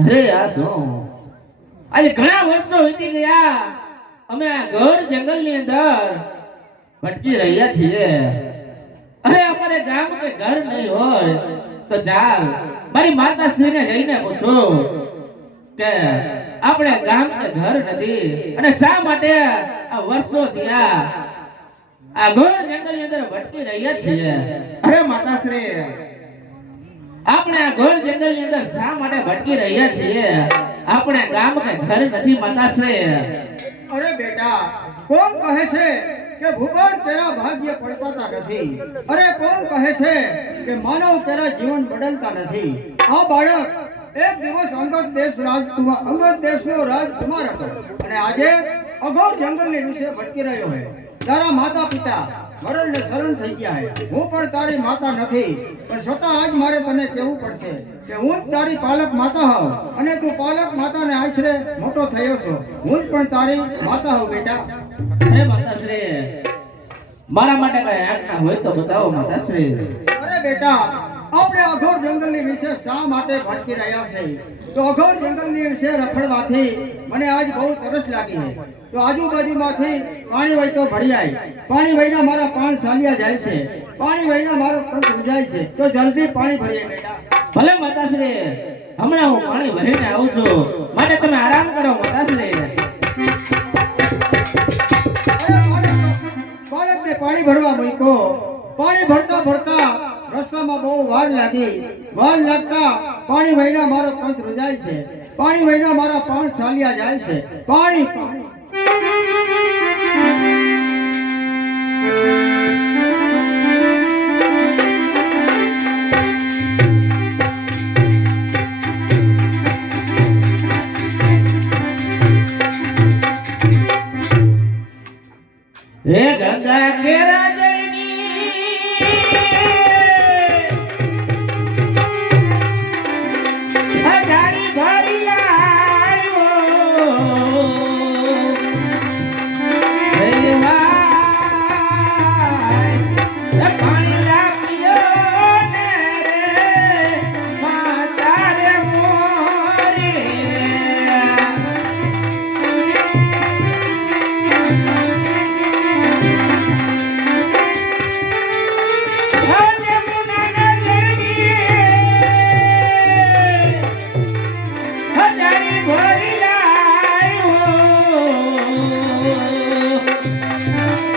અરે આ શું આજે ઘણા વર્ષો વીતી ગયા અમે આ ઘર જંગલની અંદર ભટકી રહ્યા છીએ અરે અમારે ગામ કે ઘર નહીં હોય તો ચાલ મારી માતાશ્રીને જઈને પૂછો કે આપણે ગામ કે ઘર નથી અને શા માટે આ વર્ષો થયા આ ઘર જંગલની અંદર ભટકી રહ્યા છીએ અરે માતાશ્રી આપણે આ ઘર જંગલની અંદર શા માટે ભટકી રહ્યા છીએ આપણે ગામ કે ઘર નથી માતાશ્રી અરે બેટા કોણ કહે છે કે ભૂગોળ તેરા ભાગ્ય પલટાતા નથી અરે કોણ કહે છે કે માનવ તેરા જીવન બદલતા નથી આ બાળક એક દિવસ અંગદ દેશનો રાજકુમાર હતો અને આજે અઘોર જંગલની વિશે ભટકી રહ્યો છે તારા માતા પિતા મરણને શરણ થઈ ગયા છે હું પણ તારી માતા નથી પણ છતાં આજ મારે તને કહેવું પડશે કે હું જ તારી પાલક માતા હોઉં અને તું પાલક માતાને આશરે મોટો થયો છો હું જ પણ તારી માતા હોઉં બેટા હે માતાશ્રી મારા માટે કઈ આજ્ઞા હોય તો બતાવો માતાશ્રી અરે બેટા આપણે અઘોર જંગલની વિશે શા માટે ભટકી રહ્યા છે તો અઘોર જંગલની વિશે રખડવાથી મને આજ બહુ તરસ લાગી છે તો આજુબાજુમાંથી પાણી વહેતો ભળિયાય પાણી વહીના મારા પાન સાલિયા જાય છે પાણી વહીના મારો પંખ રૂજાય છે તો જલ્દી પાણી ભરીએ બેટા ભલે માતાશ્રી હમણાં હું પાણી ભરીને આવું છું માટે તમે આરામ કરો માતાશ્રી બાળકને પાણી ભરવા મૂક્યો પાણી ભરતા ભરતા રસ્તામાં બહુ વાર લાગતા પાણી વહીના મારો પંથ રૂજાય છે પાણી વહીના મારા પાન સાલિયા જાય છે પાણી હે ગંગા કે રાજની ગાડી ભરી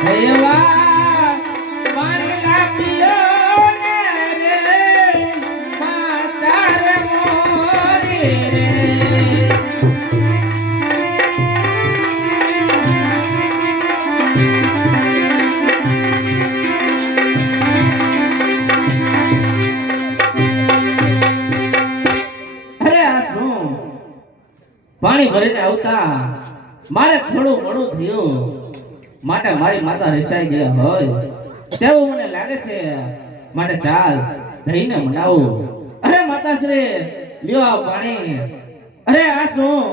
આવ્યો પાણી લાગ્યો ને રે માતા રે મોરી પાણી ભરીને આવતા મારે થોડું મોડું થયું માટે મારી માતા રિસાઈ ગયા હોય તેવું મને લાગે છે માટે ચાલ જઈને મનાવું અરે માતાશ્રી લ્યો આ પાણી અરે આ શું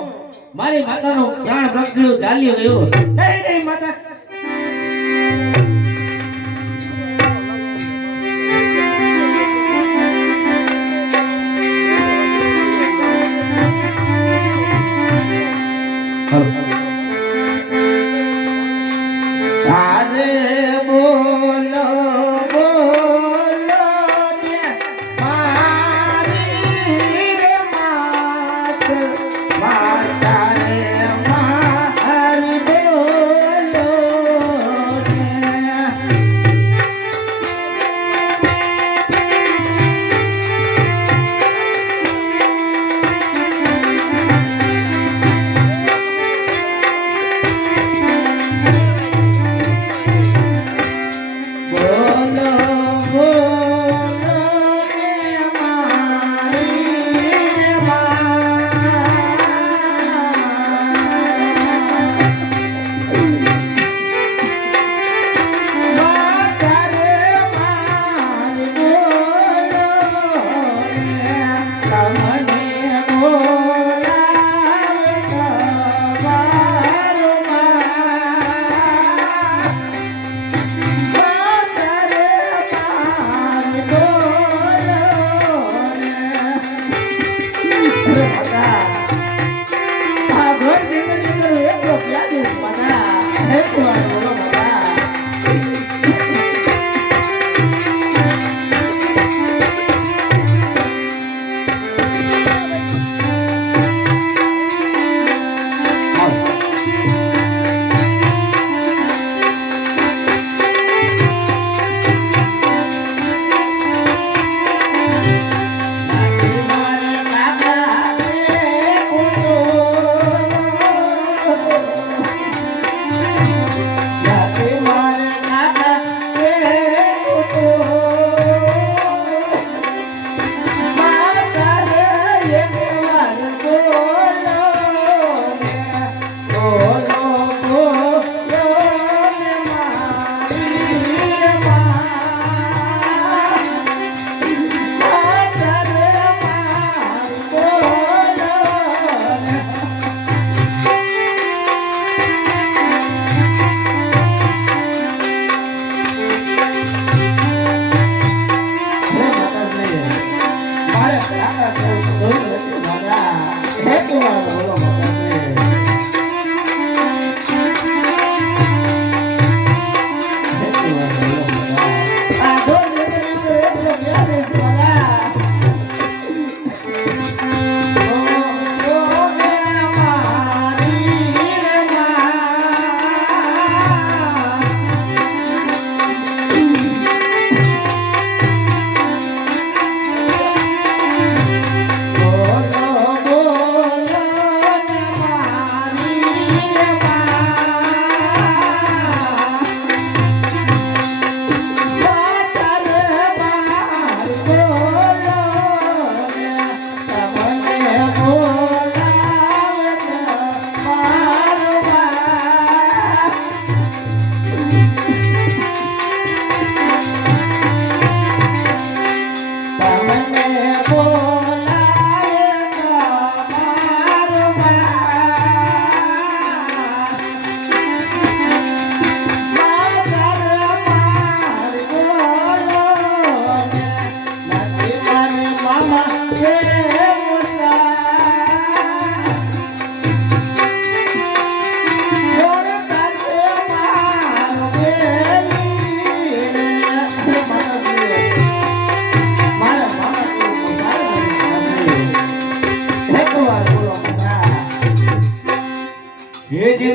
મારી માતાનું પ્રાણ પ્રગટ્યું ચાલ્યું ગયું નહીં માતા તારે બોલો બોલો ને મારી રે માત માતા રે મારી બોલો Ada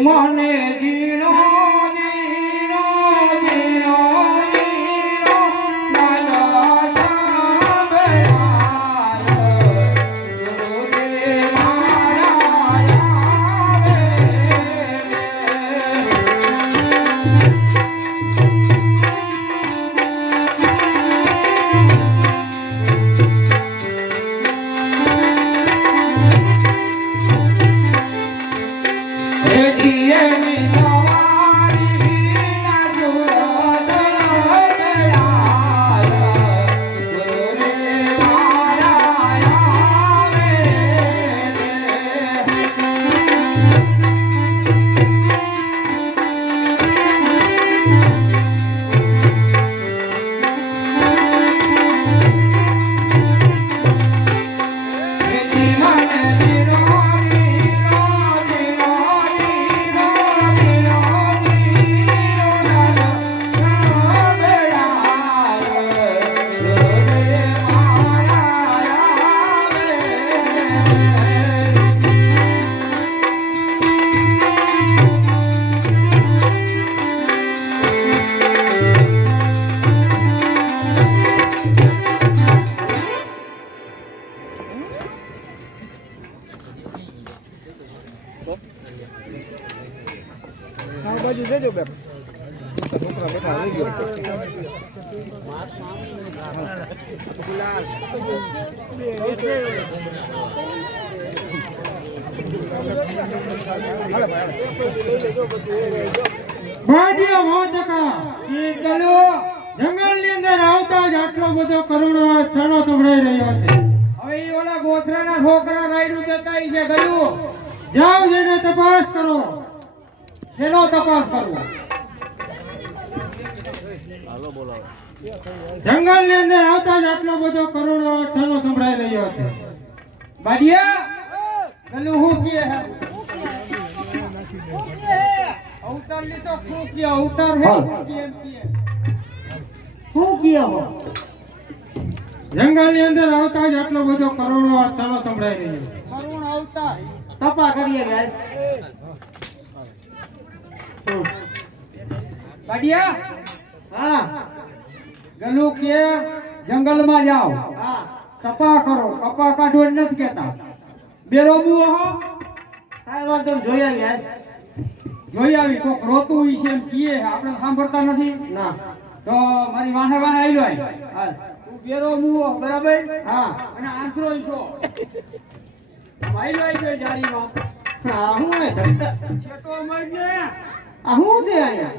મને જીણો જીણો જીણો જીણો મારા સાંભળાય ગુરુદેવ મારા બાજુ જજો બેક છોકરા બેઠા રહી ગયો ભાડિયા મોચકા જંગલ ની અંદર આવતા જ આટલો બધો કરુણો છાનો સંભળાઈ રહ્યો છે. હવે ઈ ઓલા ગોધરાના છોકરા રાયડું જતા ઈ છે ગયું. જાઓ જઈને તપાસ કરો. શેનો તપાસ કરવો? જંગલ ની અંદર આવતા જ આટલો બધો કરુણો છાનો સંભળાઈ રહ્યો છે. બાડિયા ગલું હું કે હે અવતાર લીધો ફૂંકી અવતાર હે હાલ. ફૂંકી એમ કહે. શું કયો હો જંગલની અંદર આવતા જ આટલો બધો કરોડનો છાનો સંભળાઈ રહ્યો. કરુણ અવતાર. તપા કરીએ ભાઈ બાડિયા હા ગલુ કે જંગલમાં જાઓ હા કપા કરો કપા કાઢો એમ નથી કહેતા બેરો બુઓ હો કાંઈ વાંધો નહીં, જોઈ આવી હાલ. જોઈ આવી કોક રોતું હોય છે એમ કીએ આપણે સાંભળતા નથી ના તો મારી વાહે વાહે આવી જાય હાલ તું બેરો બુઓ બરાબર હા અને આંતરો છો આવી જાય જારીમાં હા હું એ ઢંકા છેટો મળજે આ હું છે અહીંયા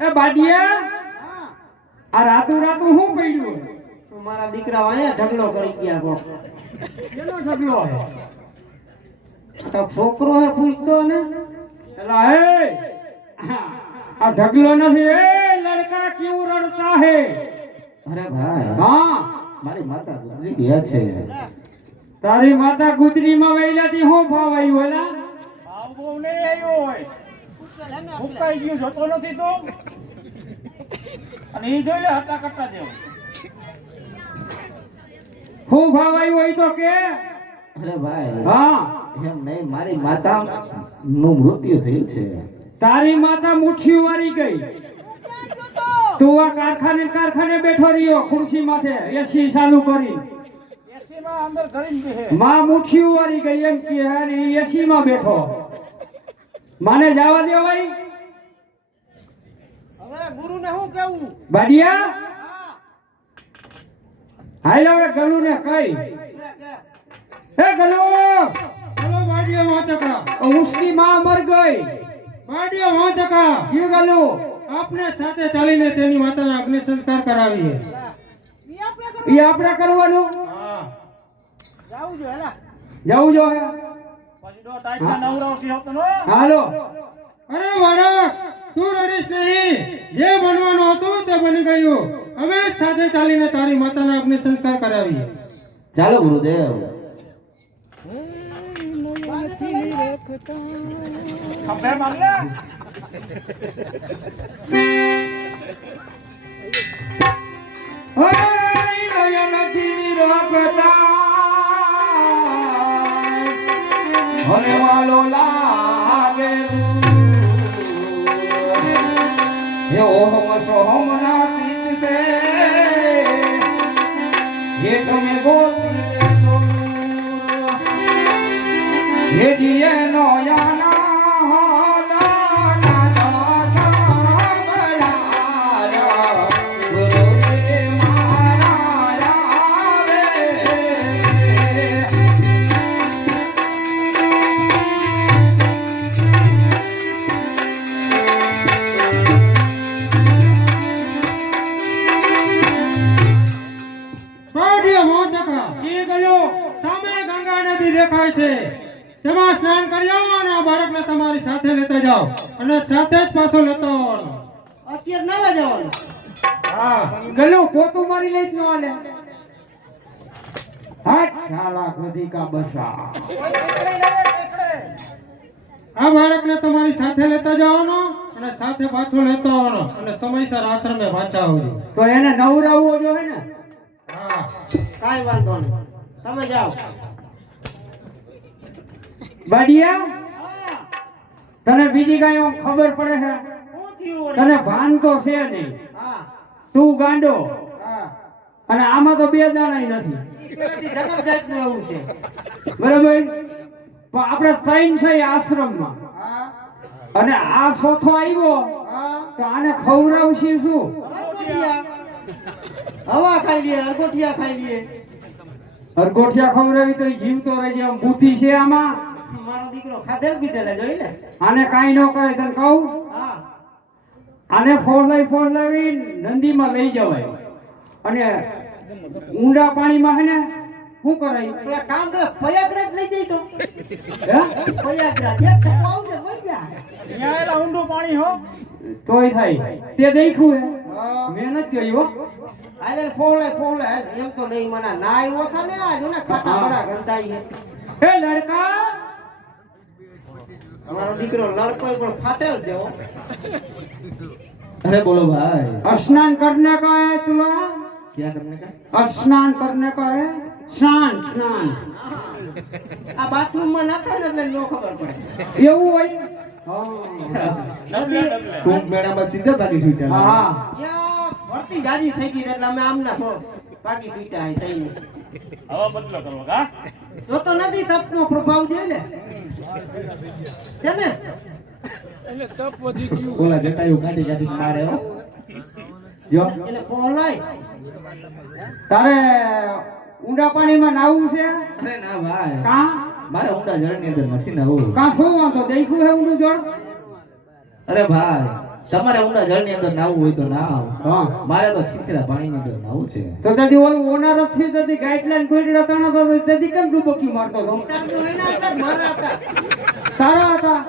એ બાડિયા હા આ રાતું રાતું શું પડ્યું તો મારા દીકરા અહીંયા ઢગલો કરી ગયા કોક કેનો ઢગલો હે તો છોકરો હે પૂછતો ને એલા હે આ ઢગલો નથી એ લડકા ક્યું રડતા હે અરે ભાઈ હા મારી માતા ગુજરી ગયા છે. તારી માતા ગુજરીમાં વૈલાથી હું ભાવ આવ્યો એલા ભાવ બહુ નહીં આવ્યો હોય ભૂકાઈ ગયું જોતો નથી તો અને ઈ જોઈ લે હતા કરતા જેવો હું ભાવ આવ્યો એ તો કે અરે ભાઈ હા એમ નહીં, મારી માતા નું મૃત્યુ થયું છે. તારી માતા મુઠ્ઠીઓ વાળી ગઈ તું આ કારખાને બેઠો રહ્યો ખુરશી માથે એસી ચાલુ કરી એસી માં અંદર ધરીને બેહે માં મુઠ્ઠીઓ વાળી ગઈ એમ કે અને એસી માં બેઠો માને જવા દે ભાઈ હવે ગુરુને શું કેવું બાડિયા હાલ હવે ગલુ ને કઈ હે ગલુ ચલો બાડિયા વાંચકા, ઉસકી માં મર ગઈ બાડિયા વાંચકા, ये गलू આપને સાથે ચાલીને તેની માતાના અગ્નિ સંસ્કાર કરાવીએ. ये આપણે કરવાનું હા જાવું જો હેલા જવું જો હે પછી દો ટાઈટમાં નવરાવતી હતો નો હાલો અરે બાળક, તું રડીશ નહીં. જે બનવાનું હતું તે બની ગયું. અમે જ સાથે ચાલીને તારી માતાના અગ્નિ સંસ્કાર કરાવીએ. ચાલો ગુરુદેવ. ખભે માંગ્યા હે નથી રોકતા મને વાલો લાગે હે ઓમ સોમ ના પીત સે ये तुम्हें गोती लेतो ये दिए नोयाना બાડિયા વાંચકા, જી ગયો સામે ગંગા નદી દેખાય છે. તેમાં સ્નાન કરી આવો અને આ બાળકને તમારી સાથે લેતા જાઓ અને સાથે જ પાછો લેતો આવવાનો. અત્યારે નવા જવાનું હા ગલો પોતું મારી લઈ જ ન આલે હાટ શાલા ગધી કા બસા આ બાળકને તમારી સાથે લેતા જવાનો અને સાથે પાછો લેતો આવવાનો અને સમયસર આશ્રમે પાછા આવજો. તો એને નવરાવવો જોઈએ ને હા કાંઈ વાંધો નહીં તમે જાઓ બાડિયા તને બીજી કાંઈ આમ ખબર પડે છે શું થયું વળી? તને ભાન તો છે નહીં હા તું ગાંડો હા અને આમાં તો બે દાણાય નથી ઈ પેલાથી જગતજાતનું એવું છે બરાબર પણ આપણે ત્રણ છે એ આશ્રમમાં હા અને આ ચોથો આવ્યો હા તો આને ખવડાવશે શું અરગોઠિયા હવા ખાઈ લઈએ અરગોઠિયા ખાઈ લઈએ અરગોઠિયા ખવડાવી તો ઈ જીવતો રહેજે આમ બુદ્ધિ છે આમાં મારો દીકરો ખાધેલ પીધેલા જોઈ લે આને કાંઈ ન કરે તને કહું હા આને ફોલાવી નંદીમાં લઈ જવાય અને ઊંડા પાણીમાં હે ને શું કરાય તો એક કામ કરે પ્રયાગરાજ લઈ જઈ તો હે? પ્રયાગરાજ એક થપ્પો આવશે વઈ જા ત્યાં એલા ઊંડું પાણી હો તોય થાય તે દેખ્યું હે હા મેં નથી જોયું હો આલે ફોલે એમ તો નહીં મના નાય ઓસા ને આ જો ને ખાટા હા. બડા ગંધાઈ હે એ લડકા મારો દીકરો લડકો પણ ફાટેલ છે હો. अरे बोलो भाई, स्नान करने का है तुला? क्या करने का? स्नान करने का है? स्नान स्नान આ બાથરૂમ માં નાખે ને એટલે નો ખબર પડે. એવું હોય? હા નદી कुंभ मेला में सीधा बाकी छूटा હા ત્યાં ભરતી જાજી થઈ ગઈ એટલે અમે આમના છો બાકી છૂટા આઈ થઈને. હવે બદલો કરવો કા તો નદી તપનો પ્રભાવ છે ને છે ને. बोला जटायु काटी काटी मारे हो જો એટલે પોલાય તારે ઊંડા પાણીમાં નાવું છે? अरे ना भाई, કા मारे ऊंडा जड़ ની અંદર નથી ના હું. કા શું વાંધો દેખ્યું હે ઊંડું જળ? અરે ભાઈ, તમારે ઊંડા જળ ની અંદર નાવું હોય તો નાવ, હા મારે તો છીછરા પાણી ની અંદર નાવું છે. તો તેથી ઓલું ઓનારત થી તેથી ગાઈડલાઈન કોઈ રતાનો તો તેથી કેમ ડૂબકી મારતો હતો? તારું એના હતા જ મારા હતા. તારા હતા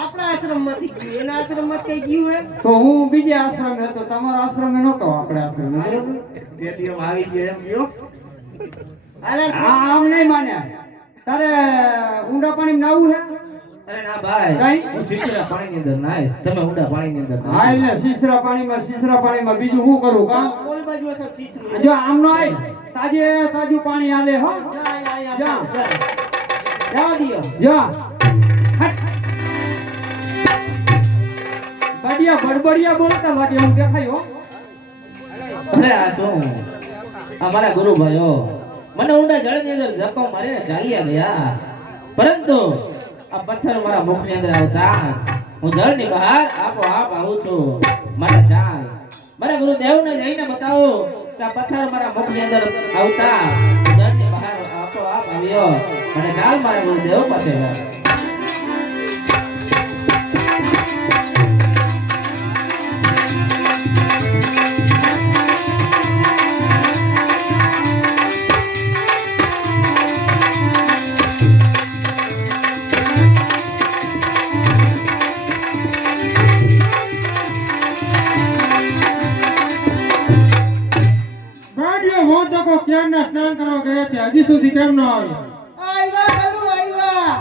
આપણા આશ્રમ માંથી ગયું એના આશ્રમ માં કઈ ગયું હે. તો હું બીજે આશ્રમે હતો, તમારા આશ્રમે નહોતો, આપણે આશ્રમે બરાબર? તે દી હું આવી ગયો એમ ગયો. અરે આમ નહીં માન્યા. તારે ઊંડા પાણી નાવું હે? અરે ના ભાઈ, કઈ? હું છીછરા પાણી ની અંદર નાઈશ, તમે ઊંડા પાણી ની અંદર હા નાહો. એટલે શીશરા પાણીમાં બીજું શું કરું કા? બોલ બાજુ હશે શીશરું. જો આમ નો આય તાજું પાણી આલે હો. જા. જવા દિયો. જો હટ. બાડિયા બડબડિયા બોલતા બાડિયા હું દેખાય હો. અરે આ શું, અમારા ગુરુભાઈઓ મને ઊંડા જળ ની અંદર ધક્કો મારીને ચાલ્યા ગયા, પરંતુ આ પથ્થર મારા મુખ ની અંદર આવતા હું જળ ની બહાર આપોઆપ આવું છું. માટે ચાલ, મારા ગુરુદેવ ને જઈને બતાવો કે આ પથ્થર મારા મુખ ની અંદર આવતા જળ ની બહાર આપોઆપ આવ્યો. અને ચાલ મારા ગુરુદેવ પાસે. ગાડીઓ મોચકો ક્યારના સ્નાન કરવા ગયા છે, હજી સુધી કેમ ન આવ્યા? આવ્યા ગલુ આવ્યા.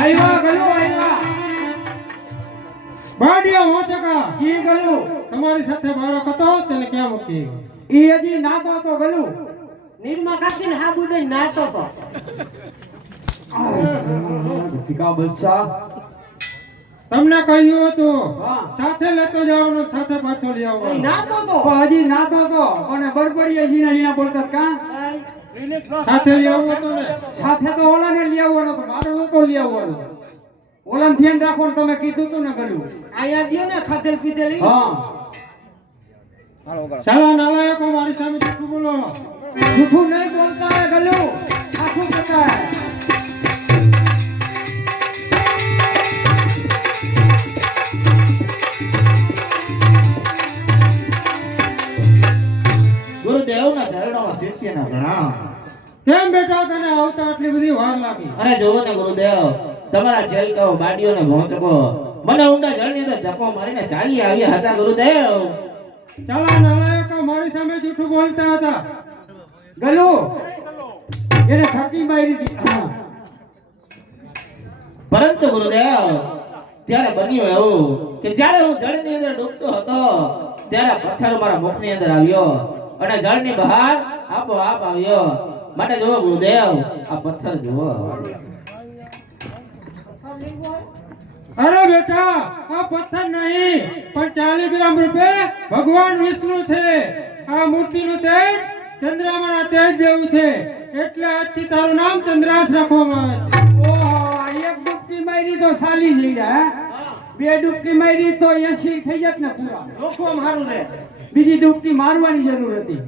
આવ્યા ગયો આવ્યા. ગાડીઓ મોચકા, જી ગયું. તમારી સાથે બાળક હતો તેને ક્યાં મૂકી? ઈ હજી નાતો તો ગયું. નીરમાં કાઢીને હાબુ દઈને નાતો તો. ટીકા બચ્ચા. તમને કહ્યું હતું હા. સાથે લેતો જવાનો, સાથે પાછો લઈ આવવાનો. નાતો તો. પણ હજી નાતો તો અને બડબડિયા જીના જીના બોલતા કા? સાથે લઈ આવવો તો ને. સાથે તો ઓલાને લઈ આવવાનો, પણ મારે નતો લઈ આવવાનો. ઓલાને ધ્યાન રાખવાનું તમે કીધું તું ને ગયું. આયા દિયો ને ખાધેલ પીધેલી. હા શાળા નાલાયકો મારી સામે જૂઠું બોલો. જૂઠું નહીં બોલતા હે ગયું. આખું પતા હે. ગુરુદેવના ચરણોમાં શિષ્યના પ્રણામ. કેમ બેટા તને આવતા આટલી બધી વાર લાગી? અરે જોવો ને ગુરુદેવ, તમારા ચેલકાઓ બાડીઓને ભોંચકો મને ઊંડા જળની અંદર ધક્કો મારીને ચાલી આવ્યા હતા ગુરુદેવ. શાળા નાલાયકો મારી સામે જૂઠું બોલતા હતા. ગયું. એને થકી મારી દીધી. હા. પરંતુ ગુરુદેવ, ત્યારે બન્યું એવું કે જ્યારે હું જળની અંદર ડૂબતો હતો ત્યારે પથ્થર મારા મુખની અંદર આવ્યો અને જળની બહાર આપોઆપ આવ્યો. માટે જુઓ ગુરુદેવ, આ પથ્થર જુઓ. અરે બેટા, આ પથ્થર નહીં પણ 40 ગ્રામ રૂપે ભગવાન વિષ્ણુ છે. આ મૂર્તિનું તેજ ચંદ્રમાના તેજ જેવું છે, એટલે આજથી તારું નામ ચંદ્રાસ રાખવામાં આવે છે. ઓહો, એક ડૂબકી મારી તો સાલી જઈ હે. બે ડૂબકી મારી તો 80 થઈ જાત ને પૂરા. જોખમ હારું રે. બીજી ડૂબકી મારવાની જરૂર હતી.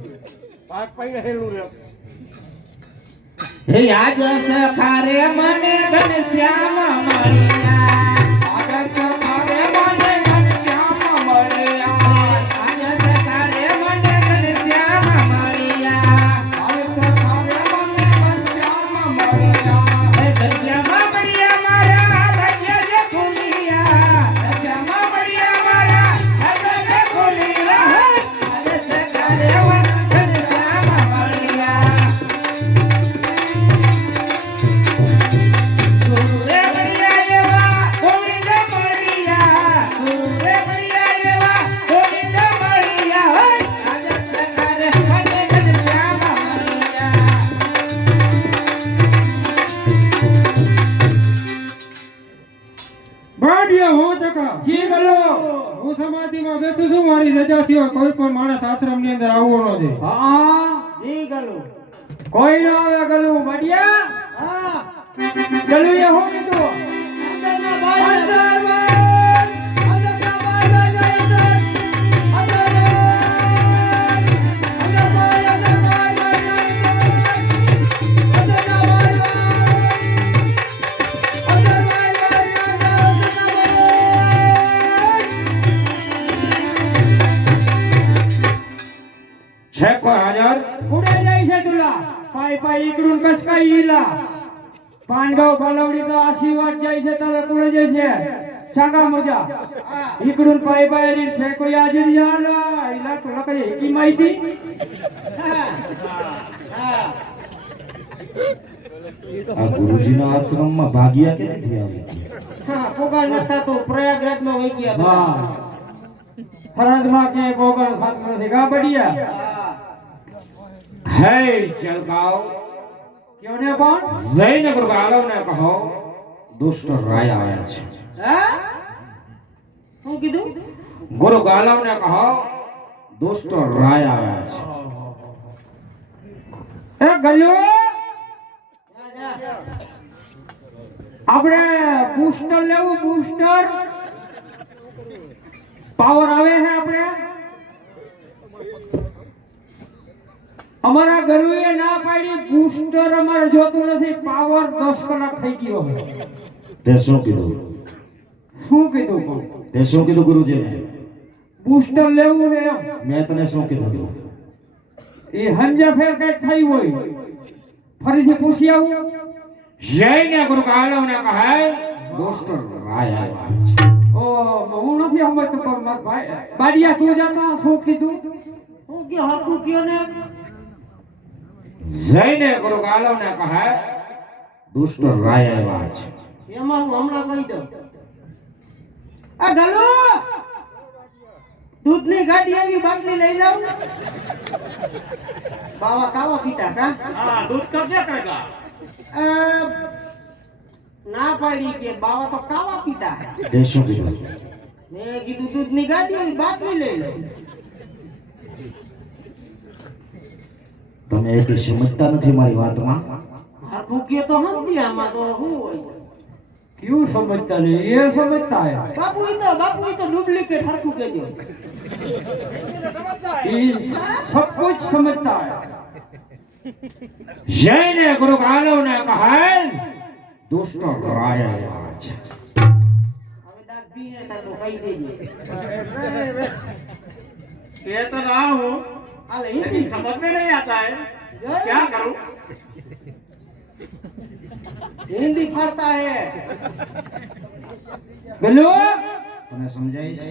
હે આજ સખારે મને ઘનશ્યામ મળ્યા, આજ સખારે મને ઘનશ્યામ મળ્યા, આજ સખારે મને ઘનશ્યામ મળ્યા, આજ સખારે મને ઘનશ્યામ મળ્યા. હે ઘનશ્યામ મળ્યા મારા ભાગ્ય જે ખુલ્યા, ઘનશ્યામ મળ્યા મારા ભાગ્ય જે ખુલ્યા, આજ સખારે મને ઘનશ્યામ મળ્યા. સિવાય કોઈ પણ માણસ આશ્રમ ની અંદર આવવો ન દે. હા જી ગલુ કોઈ ન આવે ગલું બડિયા હા ગલું એ હું કીધું અંદરના બાર અંદર બાર અંદરના બાર અંદર અંદર છે કોઈ હાજર? ઉડે જાય છે તુલા પાઈ પાઈ ઈકડું કસકાઈ ઈલા પાંડવ બલવડી તો આશીર્વાદ જાય છે તારે કુડે જાય છે સાગા મજા ઈકડું પાઈ પાઈ રીત છે કોઈ હાજર યાર ઈલા તો લકડી કી માહિતી આ ગુરુજીના આશ્રમમાં ભાગ્યા કેથી આવી? હા પોગાર નતા તો પ્રયાગરાજમાં વહી ગયા હા ફરજમાં કે પોગળ ખાતું નથી ગા બડિયા હા હે ચલકાઓ, ક્યો ને પણ જયનગર ગાલવને કહો દુષ્ટ રાય આવ્યા છે. હા શું કીધું ગુરુ ગાલવને કહો દુષ્ટ રાય આવ્યા છે. એ ગયો જા જા આપણે બૂસ્ટર લેવું બૂસ્ટર પાવર આવે છે આપણે અમારા ગલુએ ના પાડી બૂસ્ટર અમારે જોતું નથી પાવર 10 કલાક થઈ ગયો તે શું કીધું? શું કીધું પણ તે શું કીધું ગુરુજીને? બૂસ્ટર લેવું છે એમ મેં તને શું કીધું? એ હંજા ફેર કઈક થઈ હોય ફરીથી પૂછી આવું જયને ગુરુ ગાલવને કહે દુષ્ટ રાય આવ્યા છે. ઓ હું નથી સમજતો પણ મારા ભાઈ બાડિયા તું જાતા શું કીધું હું કે હકુ કયો ને જયને ગુરુ ગાલવને કહે દુષ્ટ રાય આવ્યા છે. એમાં હું હમણાં કહી દઉં આ ગલુ દૂધની ગાડી આવી બાટલી લઈ લાવ ને બાવા કાવા પીતા કા हाँ दूध का क्या करेगा? ના પાડી કે બાવા તો કાવા પીતા તે શું કીધું? મેં કીધું દૂધની ગાડી આવી બાટલી લઈ લો તમે એક સમજતા નથી મારી વાતમાં. હકુ કયો તો સમજી આમાં તો શું હોય क्यों समझता नहीं ये समझता है બાપુ ઈ તો ડુપ્લિકેટ હરખું કહેજો ये सब कुछ समझता है જયને ગુરુ ગાલવને કહે દુષ્ટ રાય આવ્યા છે. હવે દાદ પી હે તાર તો કહી દેજે कह तो रहा हूँ હાલે लेकिन હિન્દી समझ में नहीं आता है क्या करूँ? हिंदी पढ़ता है गलो તને સમજાય છે?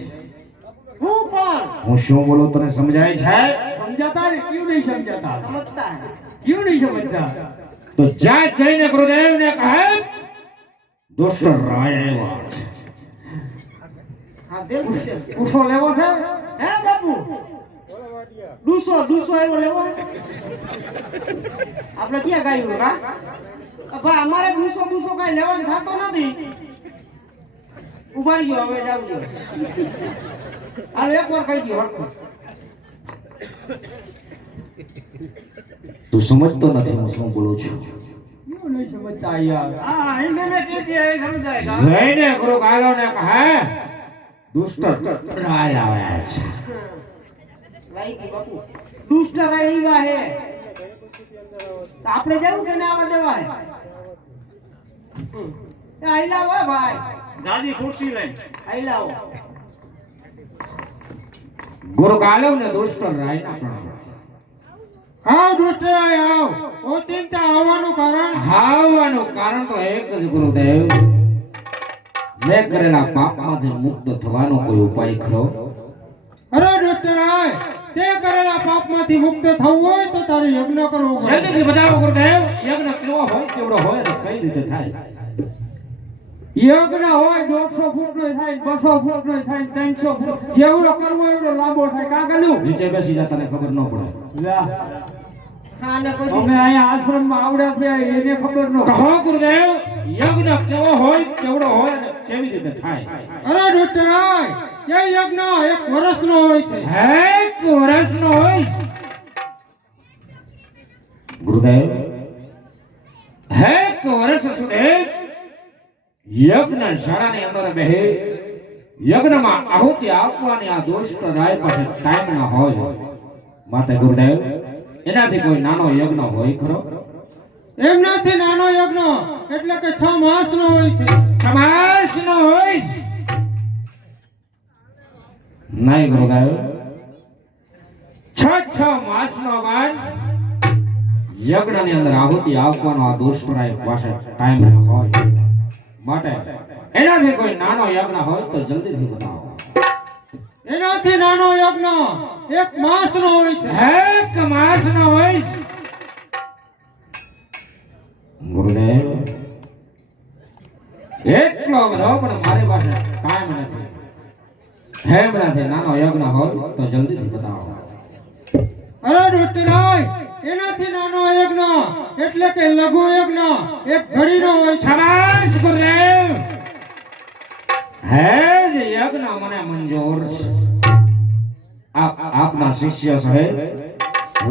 हूँ पर હું શું બોલું તને સમજાય છે? समझाता है क्यों नहीं समझाता समझता है क्यों नहीं समझता તો જા જઈને ગુરુદેવને કહે દુષ્ટ રાય આવ્યા છે. हाँ दे दे उसको लेवो से હે બાપુ ડૂસો આવ્યો લેવો આપણે ક્યાં ગાયું હા ભાઈ અમારે ડૂસો કઈ લેવાનું થતો નથી ઉભા રહ્યો હવે જાવ હાલ એક વાર કહી દો હરખું તું સમજતો નથી હું શું બોલું છું. क्यों नहीं समझता यार हाँ हिंदी में कह दिया है समझ जाएगा. જયને ગુરુ ગાલવને કહે દુષ્ટ રાય આવ્યા છે. રાઈ ગઈ બાપુ દુષ્ટ રહીવા હે આપણે જવું કે ના આવા દેવા હે આઈલા હો ભાઈ दादी कुर्सी ले. આઈલા હો ગુરુ ગાલવને દુષ્ટ રાય ના પ્રણામ. આવ દુષ્ટરાય આવ. ઓચિંતા આવવાનું કારણ આવવાનું કારણ તો એક જ ગુરુદેવ, મેં કરેલા પાપમાંથી મુક્ત થવાનો કોઈ ઉપાય ખરો? અરે દુષ્ટરાય, તે કરેલા પાપમાંથી મુક્ત થવું હોય તો તારે યજ્ઞ કરવો પડે. જલ્દીથી બતાવો ગુરુદેવ, યજ્ઞ કેવો હોય કેવડો હોય અને કઈ રીતે થાય? યજ્ઞ હોય 150 ફૂટનો થાય 200 ફૂટનો થાય 300 ફૂટ જેવડો કરવો એવડો લાંબો થાય કાગલું નીચે બેસી જા, તને ખબર ન પડે. લા હા ને કોઈ અમે અહીંયા આશ્રમમાં આવડ્યા છે એને ખબર ન કહો ગુરુદેવ, યજ્ઞ કેવો હોય કેવડો હોય અને કેવી રીતે થાય? અરે દુષ્ટરાય, એ યજ્ઞ 1 વર્ષનો હોય છે. એક વર્ષનો હોય ગુરુદેવ, એક વર્ષ સુધી યજ્ઞ શાળાની અંદર બેહે યજ્ઞમાં આહુતિ આપવાની આ દુષ્ટ રાય પાસે ટાઈમ ન હોય. માટે ગુરુદેવ, એનાથી કોઈ નાનો યજ્ઞ હોય ખરો? એમનાથી નાનો યજ્ઞ એટલે કે 6 માસનો હોય છે. 6 માસનો હોય નહીં ગુરુદેવ. 6 માસનો બાદ યજ્ઞની અંદર આહુતિ આપવાનો આ દુષ્ટ રાય પાસે ટાઈમ ન હોય. માટે એનાથી કોઈ નાનો યજ્ઞ હોય તો જલ્દીથી બતાવો. એનાથી નાનો યજ્ઞ 1 માસનો હોય છે. 1 માસનો હોય ગુરુદેવ. એટલો બધો પણ મારી પાસે ટાઈમ નથી. એમનાથી નાનો યજ્ઞ હોય તો જલ્દીથી બતાવો. અરે દુષ્ટરાય, એનાથી નાનો યજ્ઞ એટલે કે લઘુ યજ્ઞ 1 ઘડીનો હોય છે. શાબાશ ગુરુદેવ. હે જે યજ્ઞ મને મંજૂર છે. આપના શિષ્ય સાહેબ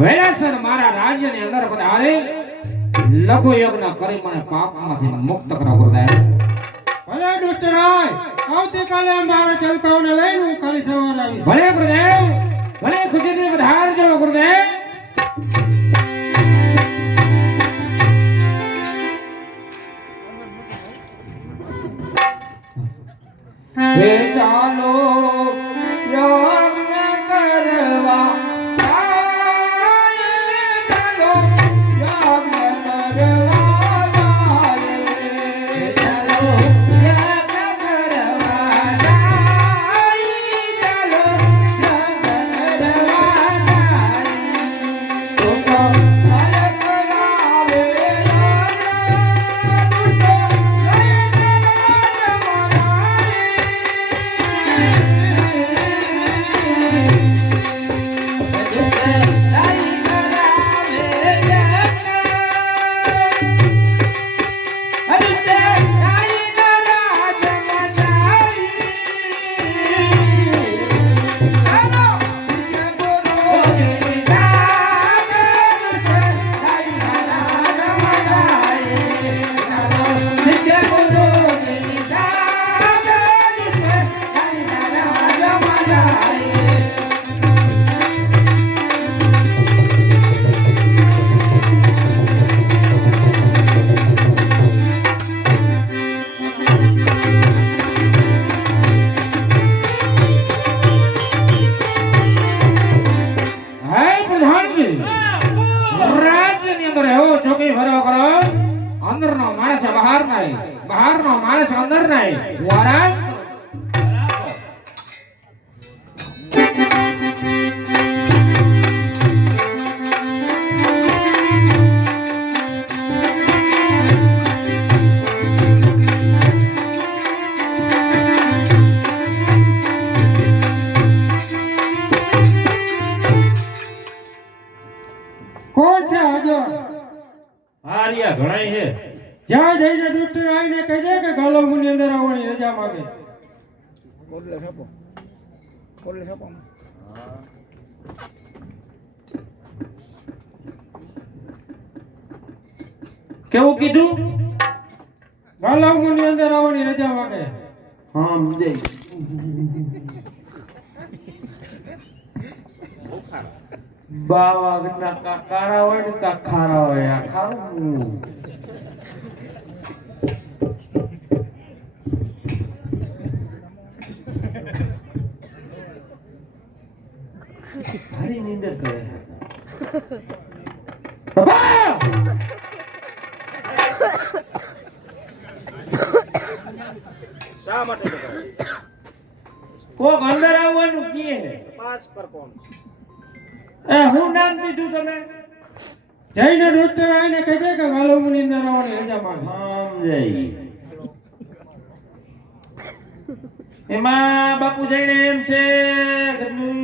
વેરાસર મારા રાજ્યની અંદર પધારી લઘુ યજ્ઞ કરી મને પાપમાંથી મુક્ત કરો ગુરુદેવ. ભલે દુષ્ટરાય, આવતીકાલે મારા ચલકાઓને લઈને હું કાલે સવારે આવીશ. ભલે ગુરુદેવ, ભલે ખુશીથી પધારજો ગુરુદેવ. હે ચાલો યજ્ઞ કરવા, ચાલો યજ્ઞ કરવા જાય. ચાલો યજ્ઞ કરવા જાય. ચાલો યજ્ઞ કરવા જાય. તો ભલે કરાવે અંદરનો માણસ બહાર નહીં, બહારનો માણસ અંદર નહીં. વરાન કોણ છે હાજર? આર્યા ઘણાય છે. જ્યાં જઈને દુષ્ટરાયને કહેજે કે ગાલોમની અંદર આવવાની રજા માંગે છે. કેવું કીધું? ગાલોમની અંદર આવવાની રજા માંગે. સમજે. બાવા ના કાળા હોય ને કા ખારા હોય. આ ખારું સારી નીંદર કરે. બાબા શા માટે કોક અંદર આવવાનું કહે. પાસ કર કોણ? હું નામ દીધું તમે? જઈને દુષ્ટરાયને કહેજે કે ગાલોમની અંદર આવવાની રજા માંગે. સમજાઈ. એમાં બાપુ જઈને એમ છે ઘરનું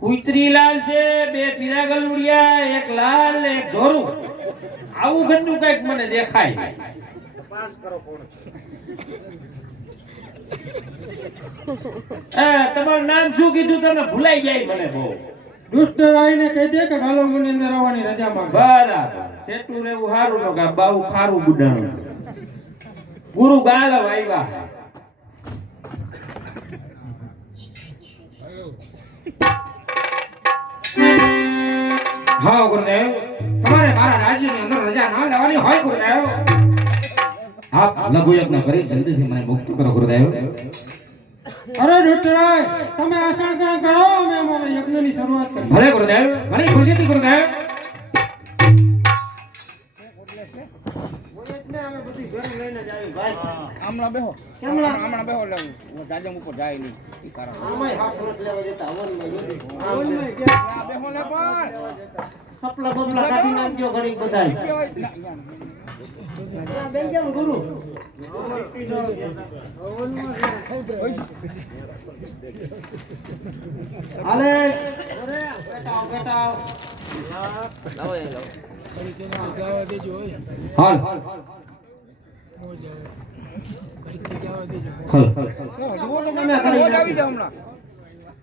કુતરી લાલ છે, 2 પીળા ગલુડિયા, 1 લાલ ને 1 ધોરું. આવું ઘરનું કઈક મને દેખાય. પાસ કરો કોણ છે? તમારું નામ શું કીધું? તમે ભૂલાઈ જાય મને બહુ. દુષ્ટ રાઈને કહી દે કે ગાલોંગની અંદર આવવાની રજા માંગે. બરાબર. સેટું રહેવું સારું ન કા બાવું ખારું ગુડાણું. ગુરુ ગાલવ આવ્યા. હા ગુરુદેવ, તમારે મારા રાજ્યની અંદર રજા ના લેવાની હોય ગુરુદેવ. આપ લઘુ યજ્ઞ કરી જલ્દીથી મને મુક્ત કરો ગુરુદેવ. અરે દુષ્ટ રાય, તમે આચરણ કરો, અમે અમારા યજ્ઞની શરૂઆત કરી. ભલે ગુરુદેવ, ઘણી ખુશીથી ગુરુદેવ. સપલા બપલા કાઢી નાખજો ઘડીક બધાય. બેન જાવ ગુરુ. હાલે બેટા બેટા હાલ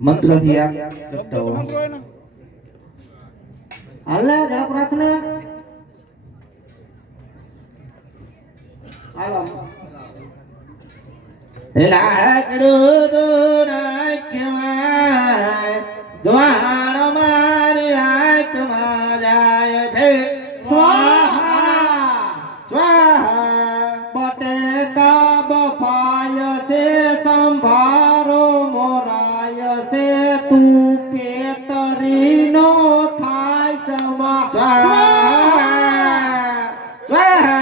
મંત્રથી આ હાલે ઝડપ રાખને. હાલો લાકડું તો નાખ્યમાં દ્વાણ મારી આંખમાં જાય છે. સ્વાહા સ્વાહા. બટેકા બફાય છે, સંભારો મોરાય છે, તું પેતરીનો થાય સમા. સ્વાહા સ્વાહા.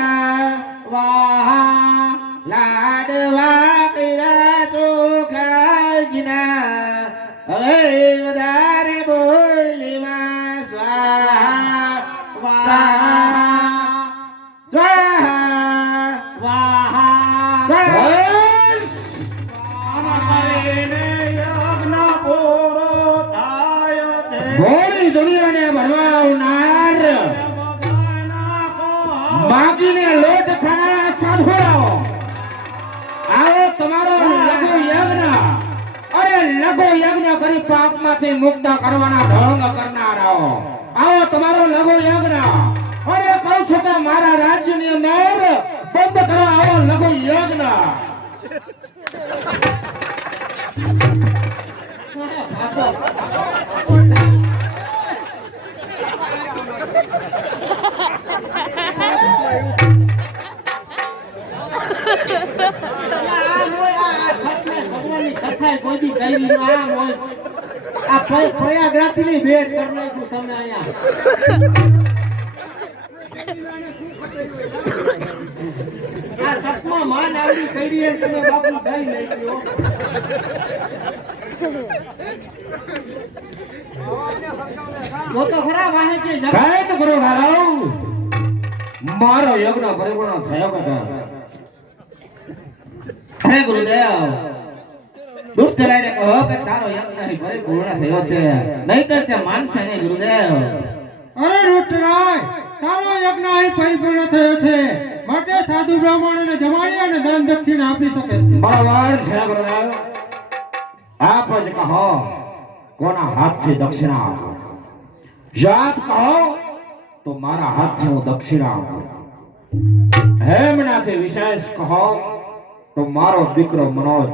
વાહા લાડવા કર્યા ચોખા ગીના હવે વધારે બોલીમાં સ્વાહા સ્વાહા સ્વાહા વાહા ભોળી દુનિયાને ભરવાવનાર માગીને લોટ ખાનારા સાધુરાઓ, આવો તમારો લઘુ યજ્ઞ. અરે લઘુ યજ્ઞ કરી પાપમાંથી મુક્ત કરવાના ઢોંગ કરનારાઓ, આવો તમારો લઘુ યજ્ઞ. અરે કહું છું કે મારા રાજ્યની અંદર બંધ કરો આવો લઘુ યજ્ઞ. ભગવાનની કથા કોઈ દી કરી ન. આમ હોય આ પ્રયાગરાજથી ની ભેટ કરી નાખ્યું તમે અહીંયા. આ કચ્છમાં માંડ આવડી કરી એમ તમે બાપુ ગઈ નાખ્યું. જો તો ખરા વાહે કે કઈ તો કરો હારાવ, મારો યજ્ઞ પરિપૂર્ણ થયો કે અરે ગુરુદેવ, દુષ્ટ લઈને કહો કે તારો યજ્ઞ પરિપૂર્ણ થયો છે, નહીંતર તે માનશે નહીં ગુરુદેવ. અરે દુષ્ટ રાય, તારો યજ્ઞ અહીં પરિપૂર્ણ થયો છે, માટે સાધુ બ્રાહ્મણોને જમાડી અને દાન દક્ષિણા આપી શકે છે. બરાબર છે ગુરુદેવ. આપ જ કહો કોના હાથથી દક્ષિણા આપો. જો આપ કહો તો મારા હાથનું દક્ષિણા આપો. હેમનાથી વિશેષ કહો તો મારો દીકરો મનોજ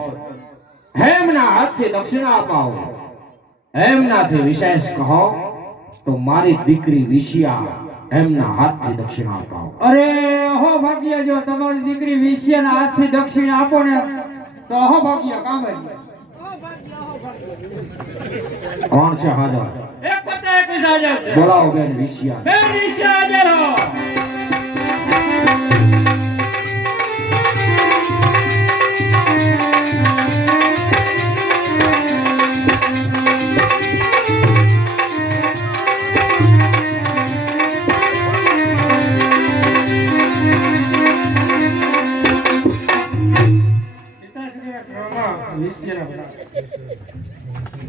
હેમના હાથથી દક્ષિણા અપાવો. હેમનાથી વિશેષ કહો તો મારી દીકરી વિશિયા એમના હાથથી દક્ષિણા અપાવો. અરે અહો ભાગ્ય, જો તમારી દીકરી વિષ્યાના હાથથી દક્ષિણ આપો ને તો અહો ભાગ્ય કામ જ. કોણ છે હાજર? એક પતા એક હાજર છે. બોલાવો બેન વિશિયા. બે નીચે હાજર હો.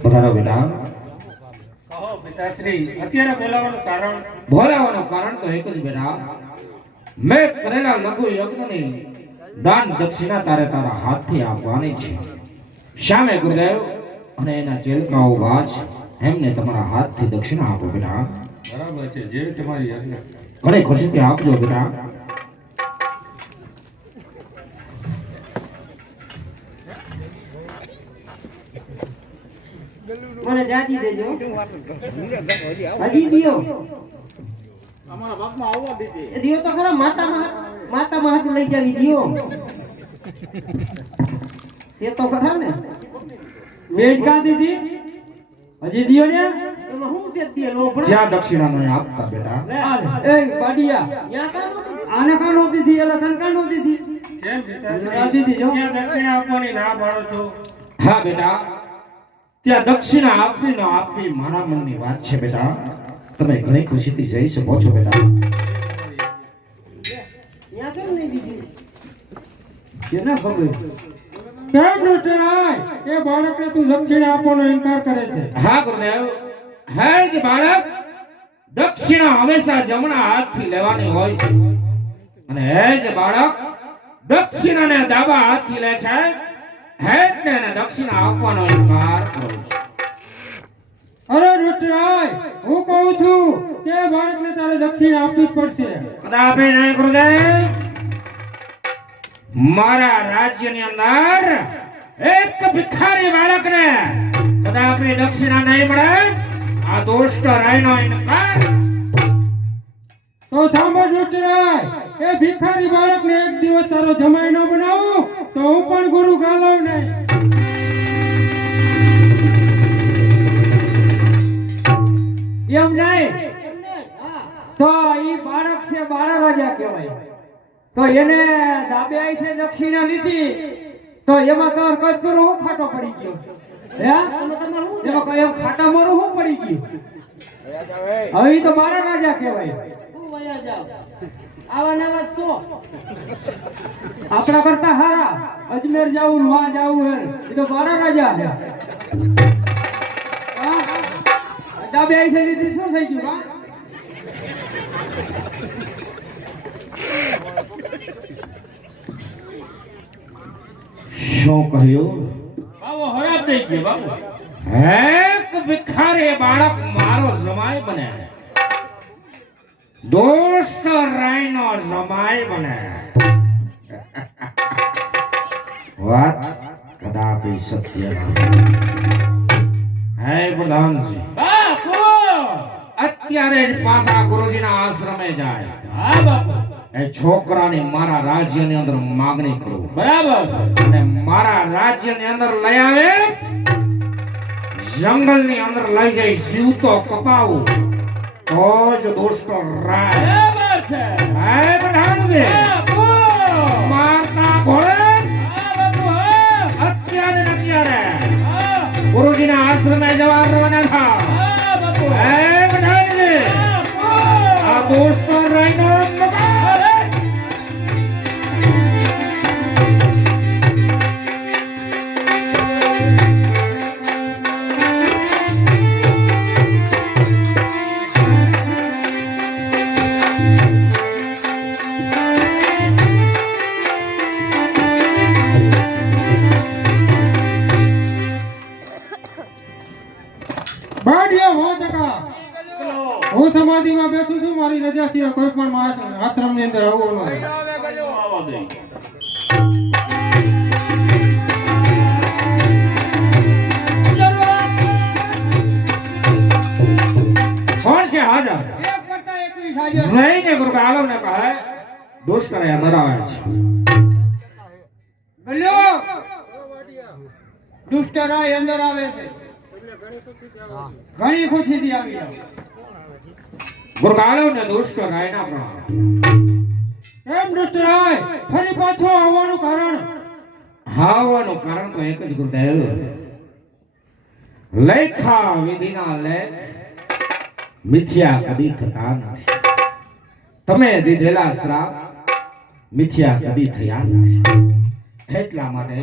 પધારો બેટા. કહો પિતાશ્રી, અત્યારે બોલાવવાનું કારણ? બોલાવાનું કારણ તો એક જ બેટા, મેં કરેલા લઘુ યજ્ઞની દાન દક્ષિણા તારે તારા હાથથી આપવાની છે. સામે ગુરુદેવ અને એના ચેલકાઓ વાચ એમને તમારા હાથથી દક્ષિણા આપો બેટા. બરાબર છે, જે તમારી આજ્ઞા. ઘણી ખુશીથી આપજો બેટા. મને જાજી દેજો. હજી દિયો. એ દિયો તો ખરા માતામાં હાટું લઈ જાવી દિયો. એ તો ખરા ને. બેજ કા દીધી હજી દિયો ને એમાં હું છે દિયો લોભણા. જ્યાં દક્ષિણા નહીં આપતા બેટા. એ બાડિયા યા કાનો દીધી? આને કાનો દીધી એટલે તને કાનો દીધી કેમ પિતાશ્રી? આ દીધી જો ત્યાં દક્ષિણા આપવાની ના પાડો છો? હા બેટા, ત્યાં દક્ષિણા આપવી ન આપવી મારા મનની વાત છે બેટા. તમે ઘણી ખુશીથી જઈ શકો છો બેટા. યા કેમ નહીં દીધી? કેને ખબર કેમ લૂંટાય? એ બાળકને તું દક્ષિણા આપવાનો ઇનકાર કરે છે. હા ગુરુદેવ, હે જ બાળક, દક્ષિણા હંમેશા જમણા હાથથી લેવાની હોય છે અને હે જ બાળક દક્ષિણાને ડાબા હાથથી લે છે. હે જ ને એને દક્ષિણા આપવાનો ઇનકાર કરો છે. અરે લૂંટાય, હું કહું છું કે એ બાળકને તારે દક્ષિણા આપવી જ પડશે. કદાપી નહીં ગુરુદેવ. મારા રાજ્યની અંદર એક ભિખારી બાળકને કદાપી દક્ષિણા નહીં મળે. આ દુષ્ટ રાયનો ઇનકાર. તો સાંભળ લૂંટાય, એ ભિખારી બાળકને એક દિવસ તારો જમાઈ ન બનાવું તો હું પણ ગુરુ ગાલવ નહીં. એમ નહીં તો ઈ બાળક છે બાળા રાજા કહેવાય. તો એને ડાબે આઈથી દક્ષિણા લીધી તો એમાં તાર કચરો હું ખાટો પડી ગયો હે એમાં કઈ એમ ખાટા મારું હું પડી ગયું. હવે ઈ તો બાળા રાજા કહેવાય. હું વયા જાવ. આવા નવા છો. આપણા કરતા હારા અજમેર જાવું ને વાં જાવું હે ઈ તો બાળા રાજા છે. હા? ડાબે આઈથી લીધી શું થઈ ગયું હા? શું કહ્યું? બાવો ખરાબ થઈ ગયો બાબુ. એક ભિખારી બાળક મારો જમાઈ બને. દુષ્ટ રાયનો જમાઈ બને. વાત કદાપી સત્ય નથી. હે પ્રધાનજી, બાપુ અત્યારે જ પાછા ગુરુજીના આશ્રમે જાય. હા બાપુ એ છોકરાની મારા રાજ્યની અંદર માંગણી કરું બરાબર છે. અને મારા રાજ્યની અંદર લઈ આવે. જંગલની અંદર લઈ જઈ જીવતો કપાવું તો જ દુષ્ટ રાય. બરાબર છે. હે પ્રધાનજી, બાપુ મારતા ઘોડે હા બાપુ હા અત્યારે ને અત્યારે હા ગુરુજીના આશ્રમે જવા રવાના થાઓ. હા બાપુ હે પ્રધાનજી, બાપુ આ દુષ્ટ રાયનો મુકાબલો બાડિયા હો ટકા. હું સમાધિમાં બેસું છું, મારી રજા સિવાય કોઈ પણ આશ્રમની અંદર આવવું નહીં. આવા દે. કોણ છે હાજર? એક કરતા 21 હાજર. જઈને ગુરુ આલમને કહે દુષ્ટ રાય મરાવે છે. ગલ્યો દુષ્ટ રાય અંદર આવે છે. ઘણી ખુશીથી આવી જાવ. ગુરુ આલમને દુષ્ટ રાયના પ્રણામ. એમ લૂંટાય, ફરી પાછો આવવાનું કારણ? આવવાનું કારણ તો એક જ ગુરુદેવ. લેખા વિધિના લેખ મિથ્યા કદી થતા નથી. તમે દીધેલા શ્રાપ મિથ્યા કદી થયા નથી. એટલા માટે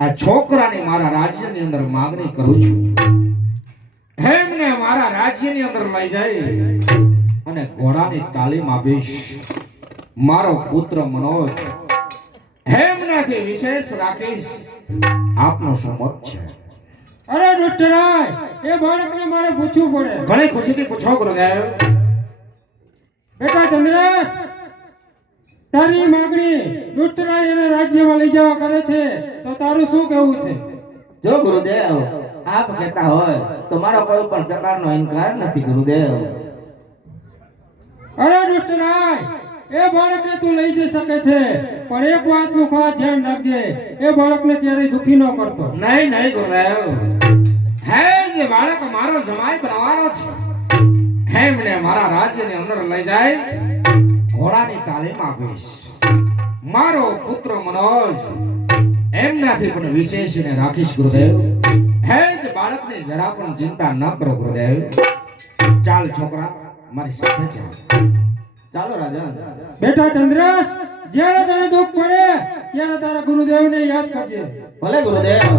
આ છોકરાની મારા રાજ્યની અંદર માંગણી કરું છું. એમને મારા રાજ્યની અંદર લઈ જાય અને ઘોડાની તાલીમ આપીશ. મારો પુત્ર મનોજ હેમનાથી વિશેષ રાખીશ આપનો સંમત છે. અરે દુષ્ટરાય, એ બાળકને મારે પૂછવું પડે. ઘણી ખુશીથી પૂછો ગુરુદેવ. બેટા ચંદ્રેશ, તારી માંગણી દુષ્ટરાય એને રાજ્યમાં લઈ જવા કરે છે, તો તારું શું કહેવું છે? જો ગુરુદેવ આપ કહેતા હોય તો મારો કોઈ પણ પ્રકારનો ઇનકાર નથી ગુરુદેવ. અરે દુષ્ટરાય, એ બાળકને તું લઈ જઈ શકે છે, પણ એક વાતનું ખાસ ધ્યાન રાખજે, એ બાળકને ક્યારેય દુખી ન કરતો. નહીં નહીં ગુરુદેવ, હે જે બાળક મારો જમાઈ બનવાનો છે, હેમને મારા રાજ્યની અંદર લઈ જાય ઘોડાની તાલીમ આપીશ. મારો પુત્ર મનોજ એમનાથી પણ વિશેષ એને રાખીશ ગુરુદેવ. હે જ બાળકને જરા પણ ચિંતા ન કરો ગુરુદેવ. ચાલ છોકરા, મારી સાથે ચાલ. ચાલો રાજા. બેટા ચંદ્રેશ, જ્યારે તને દુઃખ પડે ત્યારે તારા ગુરુદેવને યાદ કરજે. ભલે ગુરુદેવ.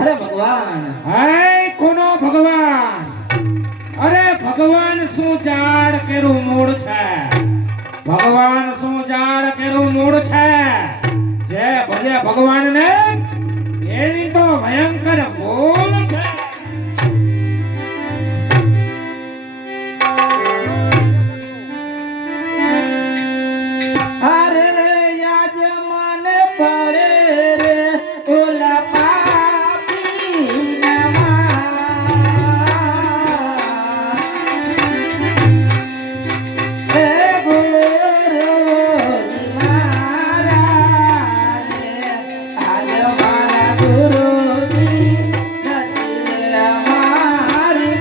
અરે ભગવાન, અરે કોનો ભગવાન? અરે ભગવાન શું ઝાડ કેરું મૂળ છે, ભગવાન શું ઝાડ કેરું મૂળ છે. જે ભજે ભગવાનને એની તો ભયંકર ભૂલ છે. અરે યાજમાન પડે રે ઓલા પાપીના હે ગુરુ મારા રે, આજ મારા ગુરુજી નથી રે અમારી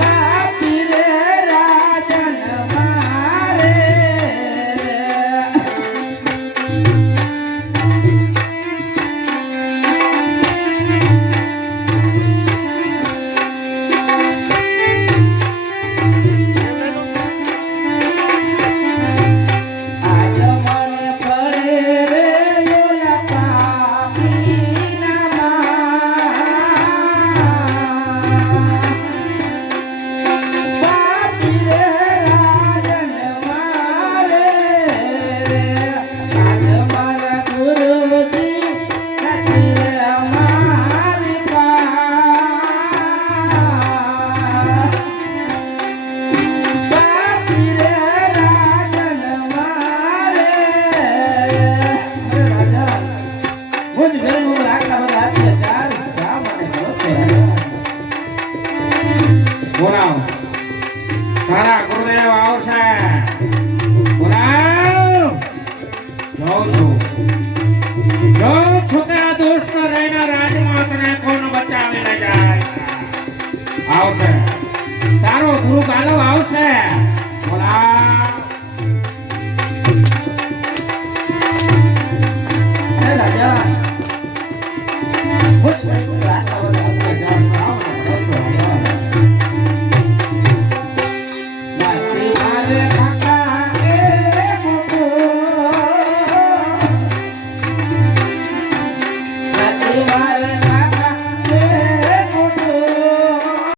પાપી રે રાજન મારે. આજ મને પડે રે ઓલા પાપીના પાપી રે રાજન મારે રે, આજ મારા ગુરુજી નથી રે અમારી પાપી રે રાજન મારે. અરે રાજા, મુજ ગરીબ ઉપર આટલા બધા અત્યાચાર શા માટે કરો છો રાજા? બોલાવ, તારા ગુરુદેવ આવશે. બોલાવ. જોઉં છું કે આ દુષ્ટ રહીના રાજમાં તને કોણ બચાવીને જાય છે. આવશે તારો ગુરુ ગાલો આવશે. બોલાવ. અરે રાજા, મુજ ગરીબ ઉપર આટલા બધા અત્યાચાર શા માટે કરો છો રાજા? નાસી મારે કાકા એ મોટો, નાસી મારે